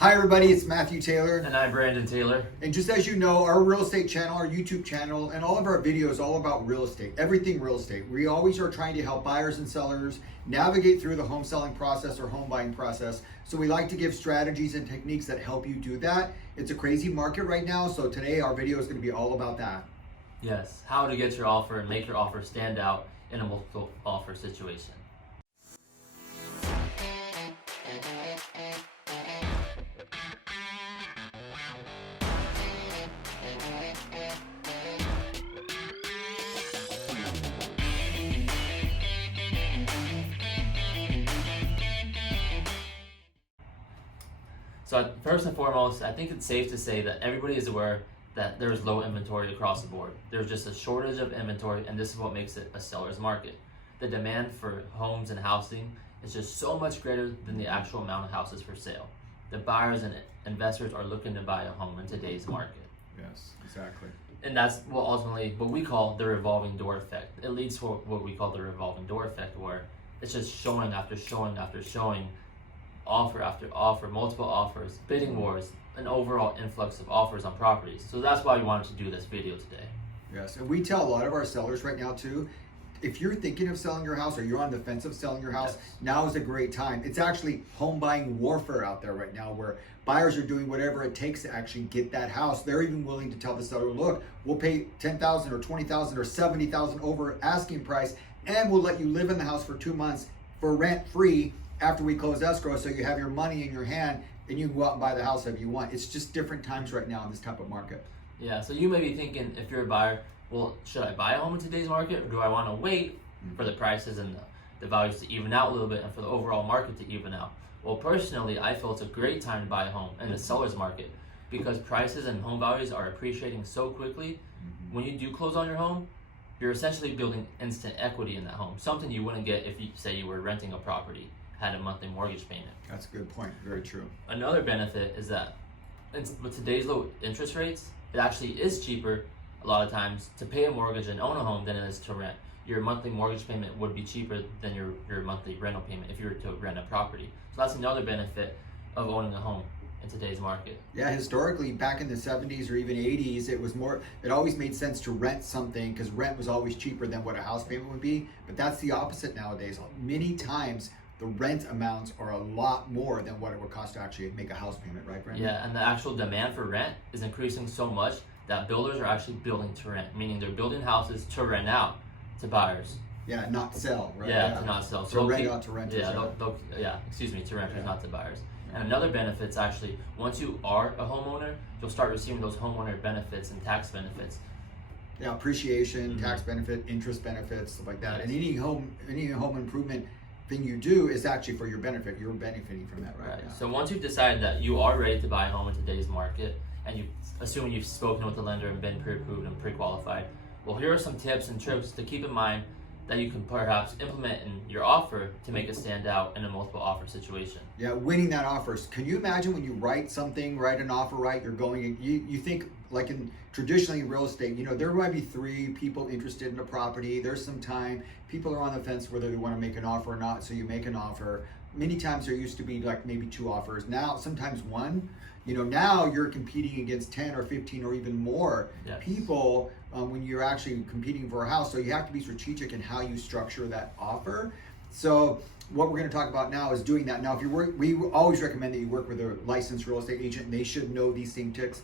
Hi everybody, it's Matthew Taylor. And I'm Brandon Taylor. And just as you know, our real estate channel, our YouTube channel, and all of our videos all about real estate, everything real estate. We always are trying to help buyers and sellers navigate through the home selling process or home buying process. So we like to give strategies and techniques that help you do that. It's a crazy market right now, so today our video is going to be all about that. Yes, how to get your offer and make your offer stand out in a multiple offer situation. So first and foremost, I think it's safe to say that everybody is aware that there's low inventory across the board. There's just a shortage of inventory, and this is what makes it a seller's market. The demand for homes and housing is just so much greater than the actual amount of houses for sale. The buyers and investors are looking to buy a home in today's market. Yes, exactly. And that's ultimately what we call the revolving door effect. It leads to what we call the revolving door effect, where it's just showing after showing after showing, offer after offer, multiple offers, bidding wars, an overall influx of offers on properties. So that's why we wanted to do this video today. Yes, and we tell a lot of our sellers right now too, if you're thinking of selling your house or you're on the fence of selling your house, now is a great time. It's actually home buying warfare out there right now, where buyers are doing whatever it takes to actually get that house. They're even willing to tell the seller, look, we'll pay $10,000 or $20,000 or $70,000 over asking price, and we'll let you live in the house for 2 months for rent free after we close escrow, so you have your money in your hand and you can go out and buy the house if you want. It's just different times right now in this type of market. Yeah, so you may be thinking, if you're a buyer, well, should I buy a home in today's market, or do I want to wait for the prices and the values to even out a little bit and for the overall market to even out? Well, personally, I feel it's a great time to buy a home in the seller's market, because prices and home values are appreciating so quickly. When you do close on your home, you're essentially building instant equity in that home, something you wouldn't get if you say you were renting a property, had a monthly mortgage payment. That's a good point, very true. Another benefit is that with today's low interest rates, it actually is cheaper a lot of times to pay a mortgage and own a home than it is to rent. Your monthly mortgage payment would be cheaper than your monthly rental payment if you were to rent a property. So that's another benefit of owning a home in today's market. Yeah, historically, back in the 70s or even 80s, it always made sense to rent something because rent was always cheaper than what a house payment would be. But that's the opposite nowadays. Many times, the rent amounts are a lot more than what it would cost to actually make a house payment, right, Brandon? Yeah, and the actual demand for rent is increasing so much that builders are actually building to rent, meaning they're building houses to rent out to buyers. Yeah, not sell, right? Yeah, to not sell. So rent out to renters. To renters, not to buyers. And another benefit is actually, once you are a homeowner, you'll start receiving those homeowner benefits and tax benefits. Yeah, appreciation, tax benefit, interest benefits, stuff like that. Yes. And any home improvement thing you do is actually for your benefit. You're benefiting from that, right? Yeah. So once you've decided that you are ready to buy a home in today's market, and assuming you've spoken with the lender and been pre-approved and pre-qualified, well, here are some tips and tricks to keep in mind that you can perhaps implement in your offer to make it stand out in a multiple offer situation. Yeah, winning that offer. Can you imagine when you write an offer, right? You think like traditionally in real estate, there might be 3 people interested in a property. There's some time. People are on the fence whether they want to make an offer or not, so you make an offer. Many times there used to be like maybe 2 offers. Now, sometimes 1. Now you're competing against 10 or 15 or even more people when you're actually competing for a house. So you have to be strategic in how you structure that offer. So what we're going to talk about now is doing that. Now, we always recommend that you work with a licensed real estate agent, and they should know these same tricks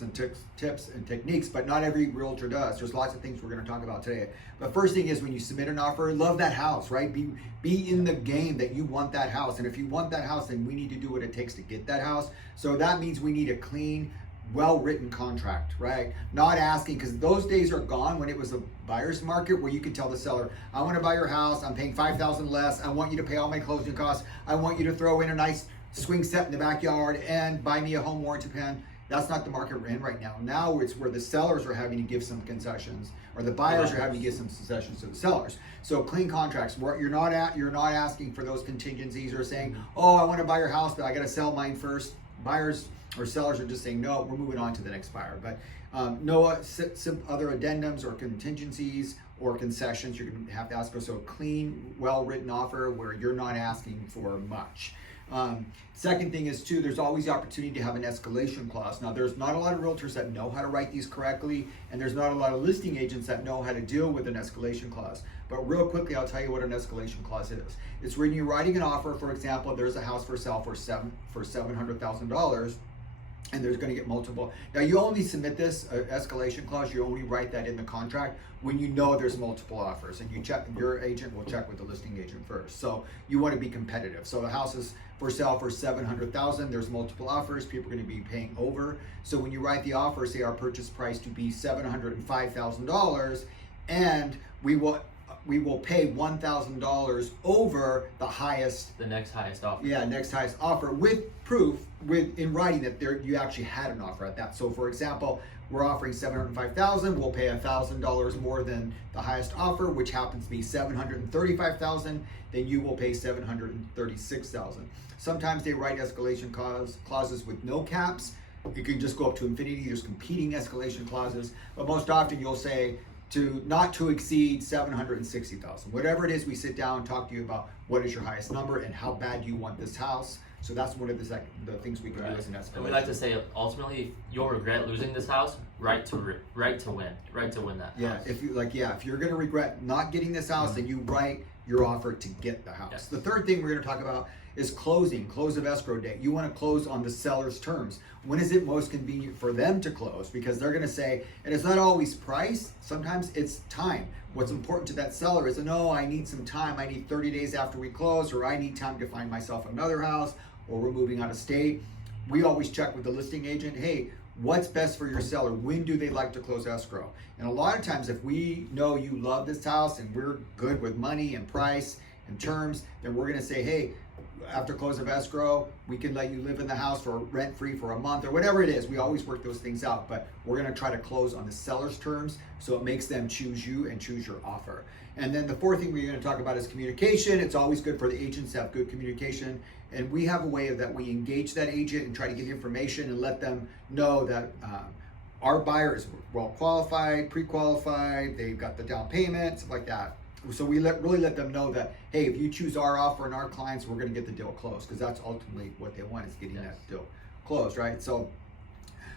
and tips and techniques, but not every realtor does. There's lots of things we're going to talk about today. But first thing is, when you submit an offer, love that house, right? Be in the game that you want that house. And if you want that house, then we need to do what it takes to get that house. So that means we need a clean, well-written contract, right? Not asking, because those days are gone when it was a buyer's market where you could tell the seller, I want to buy your house, I'm paying $5,000 less, I want you to pay all my closing costs, I want you to throw in a nice swing set in the backyard and buy me a home warranty plan. That's not the market we're in right now. Now it's where the sellers are having to give some concessions, or the buyers are having to give some concessions to the sellers. So clean contracts, where you're not asking for those contingencies or saying, oh, I want to buy your house, but I got to sell mine first. Buyers or sellers are just saying, no, we're moving on to the next buyer. But no other addendums or contingencies or concessions you're going to have to ask for. So a clean, well-written offer where you're not asking for much. Second thing is too, there's always the opportunity to have an escalation clause. Now there's not a lot of realtors that know how to write these correctly, and there's not a lot of listing agents that know how to deal with an escalation clause. But real quickly, I'll tell you what an escalation clause is. It's when you're writing an offer. For example, there's a house for sale for $700,000. And there's going to get multiple. Now you only submit this escalation clause. You only write that in the contract when you know there's multiple offers, and you check. Your agent will check with the listing agent first. So you want to be competitive. So the house is for sale for $700,000. There's multiple offers. People are going to be paying over. So when you write the offer, say our purchase price to be $705,000, and we will pay $1,000 over the highest. The next highest offer. Yeah, next highest offer with proof, in writing that you actually had an offer at that. So for example, we're offering $705,000. We'll pay $1,000 more than the highest offer, which happens to be $735,000. Then you will pay $736,000. Sometimes they write escalation clauses with no caps. You can just go up to infinity. There's competing escalation clauses, but most often you'll say not to exceed $760,000. Whatever it is, we sit down and talk to you about what is your highest number and how bad you want this house. So that's one of the things we can do as an escalation. And we like to say, ultimately, you'll regret losing this house. Right to win that. Yeah, house. if you're going to regret not getting this house, then you write your offer to get the house. Yes. The third thing we're going to talk about is close of escrow date. You want to close on the seller's terms. When is it most convenient for them to close? Because they're going to say, and it's not always price, sometimes it's time. What's important to that seller is, no, I need some time. I need 30 days after we close, or I need time to find myself another house, or we're moving out of state. We always check with the listing agent, hey, what's best for your seller? When do they like to close escrow? And a lot of times, if we know you love this house and we're good with money and price and terms, then we're going to say, hey, after close of escrow, we can let you live in the house for rent-free for a month or whatever it is. We always work those things out, but we're going to try to close on the seller's terms, so it makes them choose you and choose your offer. And then the fourth thing we're going to talk about is communication. It's always good for the agents to have good communication, and we have a way that we engage that agent and try to get information and let them know that our buyer is well qualified, pre-qualified, they've got the down payment, stuff like that. So we really let them know that, hey, if you choose our offer and our clients, we're going to get the deal closed, because that's ultimately what they want, is getting that deal closed, right? So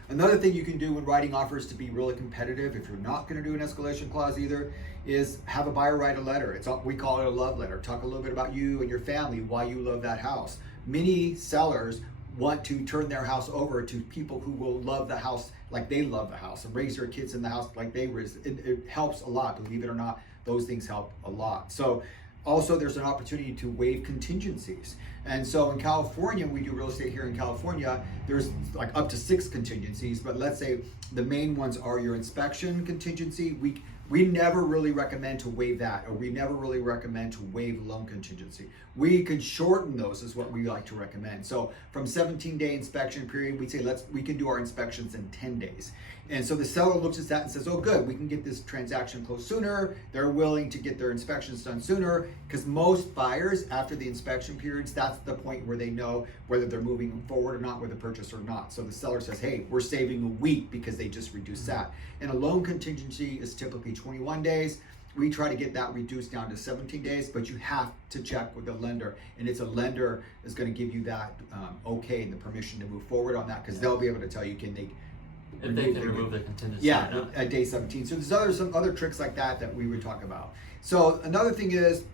another thing you can do when writing offers to be really competitive, if you're not going to do an escalation clause either, is have a buyer write a letter. We call it a love letter. Talk a little bit about you and your family, why you love that house. Many sellers want to turn their house over to people who will love the house like they love the house, and raise their kids in the house like they raise. It helps a lot, believe it or not. Those things help a lot. So also there's an opportunity to waive contingencies. And so in California, we do real estate here in California, there's like up to 6 contingencies, but let's say the main ones are your inspection contingency. We never really recommend to waive that, or we never really recommend to waive loan contingency. We can shorten those, is what we like to recommend. So from 17-day inspection period, we say we can do our inspections in 10 days. And so the seller looks at that and says, oh good, we can get this transaction closed sooner. They're willing to get their inspections done sooner, because most buyers, after the inspection periods, that's the point where they know whether they're moving forward or not with the purchase or not. So the seller says, hey, we're saving a week because they just reduced that. And a loan contingency is typically 21 days. We try to get that reduced down to 17 days, but you have to check with the lender, and it's a lender that's going to give you that okay and the permission to move forward on that, because they'll be able to tell you, can they remove the contingency. Yeah, at day 17. So there's some other tricks like that we would talk about. So another thing is,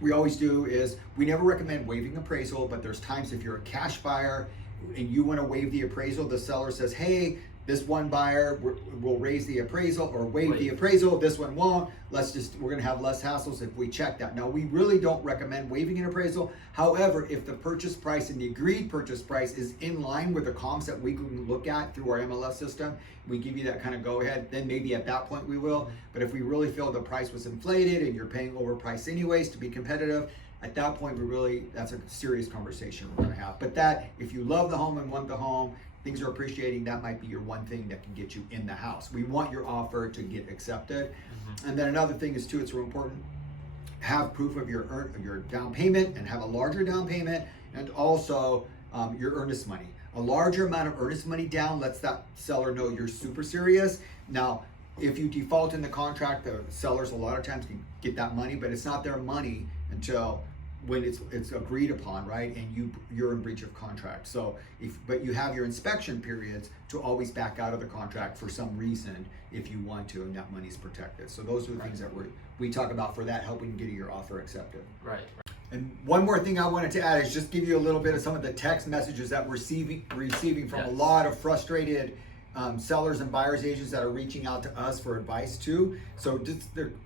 we always do is, we never recommend waiving appraisal, but there's times if you're a cash buyer and you want to waive the appraisal, the seller says, hey, this one buyer will raise the appraisal or waive the appraisal, this one won't. We're gonna have less hassles if we check that. Now, we really don't recommend waiving an appraisal. However, if the purchase price and the agreed purchase price is in line with the comps that we can look at through our MLS system, we give you that kind of go ahead, then maybe at that point we will. But if we really feel the price was inflated and you're paying overpriced anyways to be competitive, at that point, that's a serious conversation we're gonna have. But that, if you love the home and want the home, things are appreciating, that might be your one thing that can get you in the house. We want your offer to get accepted. Mm-hmm. And then another thing is too, it's real important, have proof of your down payment, and have a larger down payment, and also your earnest money. A larger amount of earnest money down lets that seller know you're super serious. Now, if you default in the contract, the sellers a lot of times can get that money, but it's not their money until when it's agreed upon, right? And you're in breach of contract. So but you have your inspection periods to always back out of the contract for some reason if you want to, and that money's protected. So those are the things that we talk about for that, helping get your offer accepted. Right. And one more thing I wanted to add is just give you a little bit of some of the text messages that we're receiving from a lot of frustrated sellers and buyers agents that are reaching out to us for advice too. So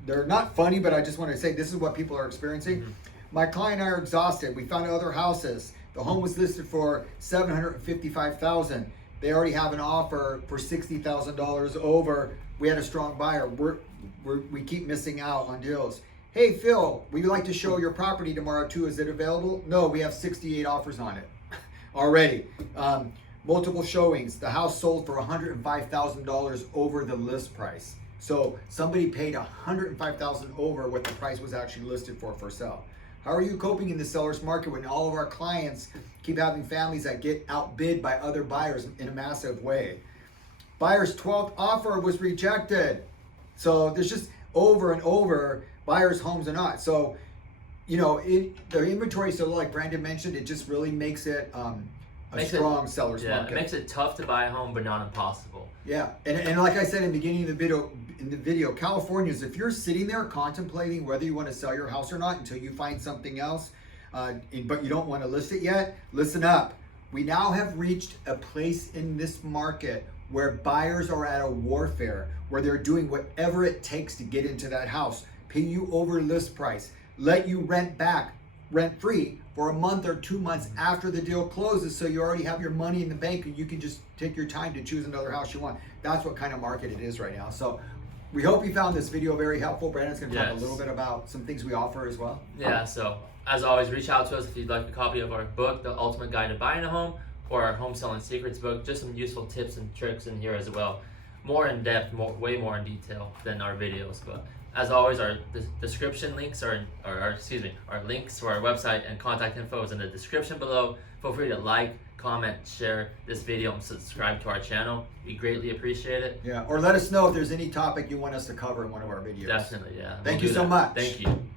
they're not funny, but I just want to say this is what people are experiencing. Mm-hmm. My client and I are exhausted. We found other houses. The home was listed for $755,000. They already have an offer for $60,000 over. We had a strong buyer. We keep missing out on deals. Hey Phil, we'd like to show your property tomorrow too. Is it available? No, we have 68 offers on it already. Multiple showings. The house sold for $105,000 over the list price. So somebody paid $105,000 over what the price was actually listed for sale. How are you coping in the seller's market when all of our clients keep having families that get outbid by other buyers in a massive way? Buyer's 12th offer was rejected. So there's just over and over, buyers' homes are not. So, the inventory, so like Brandon mentioned, it just really makes it a strong seller's market. It makes it tough to buy a home, but not impossible. Yeah, and like I said in the beginning of the video, Californians, if you're sitting there contemplating whether you want to sell your house or not until you find something else, but you don't want to list it yet, listen up. We now have reached a place in this market where buyers are at a warfare, where they're doing whatever it takes to get into that house, pay you over list price, let you rent free for a month or 2 months after the deal closes, so you already have your money in the bank and you can just take your time to choose another house you want. That's what kind of market it is right now. So we hope you found this video very helpful. Brandon's going to talk a little bit about some things we offer as well. Yeah, so as always, reach out to us if you'd like a copy of our book, The Ultimate Guide to Buying a Home, or our Home Selling Secrets book. Just some useful tips and tricks in here as well. More in depth, way more in detail than our videos. But as always, our description links our links to our website and contact info is in the description below. Feel free to like, comment, share this video, and subscribe to our channel. We greatly appreciate it. Yeah, or let us know if there's any topic you want us to cover in one of our videos. Definitely, yeah. Thank you so much. Thank you.